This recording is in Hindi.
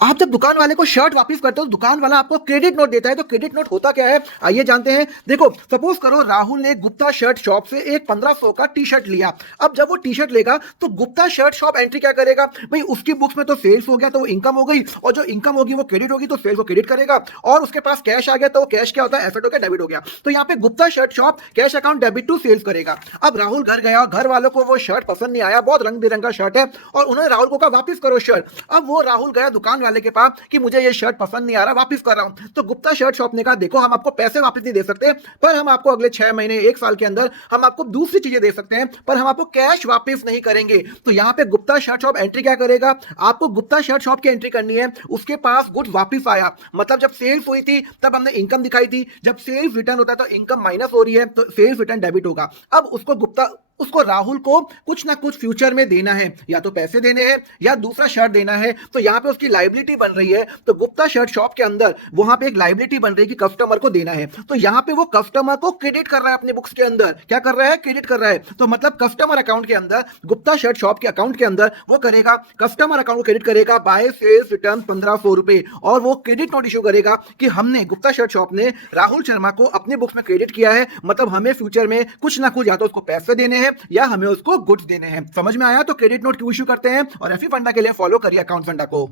आप जब दुकान वाले को शर्ट वापस करते हो तो दुकान वाला आपको क्रेडिट नोट देता है। तो क्रेडिट नोट होता क्या है, आइए जानते हैं। देखो, सपोज करो राहुल ने गुप्ता शर्ट शॉप से एक 1500 का टी शर्ट लिया। अब जब वो टी शर्ट लेगा तो गुप्ता शर्ट शॉप एंट्री क्या करेगा भाई, उसकी बुक्स में तो सेल्स हो गया तो वो इनकम हो गई, और जो इनकम होगी वो क्रेडिट होगी तो सेल्स को क्रेडिट करेगा, और उसके पास कैश आ गया तो कैश क्या होता है, एसेट हो गया, डेबिट हो गया। तो यहाँ पे Gupta shirt shop cash account debit to sales करेगा। अब राहुल घर गया, घर वालों को वो शर्ट पसंद नहीं आया, बहुत रंग बिरंगा शर्ट है, और उन्होंने राहुल को कहा वापिस करो शर्ट। अब वो राहुल गया दुकान वाले के पास कि मुझे ये शर्ट पसंद नहीं आ रहा, वापस कर रहा हूं। तो गुप्ता शर्ट शॉप ने कहा देखो, हम आपको पैसे वापस नहीं दे सकते, पर हम आपको अगले 6 महीने 1 साल के अंदर हम आपको दूसरी चीजें दे सकते हैं, पर हम आपको कैश वापस नहीं करेंगे। तो यहां पे गुप्ता शर्ट शॉप एंट्री क्या करेगा, आपको गुप्ता शर्ट शॉप की एंट्री करनी है। उसके पास गुड्स वापस आया, मतलब जब सेल्स हुई थी तब हमने इनकम दिखाई थी, जब सेल्स रिटर्न होता है तो इनकम माइनस हो रही है, तो सेल्स रिटर्न डेबिट होगा। अब उसको राहुल को कुछ ना कुछ फ्यूचर में देना है, या तो पैसे देने हैं या दूसरा शर्ट देना है। तो यहां पे उसकी लाइबिलिटी बन रही है। तो गुप्ता शर्ट शॉप के अंदर वहां पे एक लाइबिलिटी बन रही है कि कस्टमर को देना है। तो यहां पे वो कस्टमर को क्रेडिट कर रहा है, अपने बुक्स के अंदर क्या कर रहा है, क्रेडिट कर रहा है। तो मतलब कस्टमर अकाउंट के अंदर, गुप्ता शर्ट शॉप के अकाउंट के अंदर वो करेगा, कस्टमर अकाउंट को क्रेडिट करेगा बाय सेल्स रिटर्न 1500 रुपए, और वो क्रेडिट नोट इशू करेगा कि हमने, गुप्ता शर्ट शॉप ने राहुल शर्मा को अपने बुक्स में क्रेडिट किया है, मतलब हमें फ्यूचर में कुछ ना कुछ या तो उसको पैसे देने हैं या हमें उसको गुड्स देने हैं। समझ में आया? तो क्रेडिट नोट क्यों इशू करते हैं, और एफी फंडा के लिए फॉलो करिए अकाउंट फंडा को।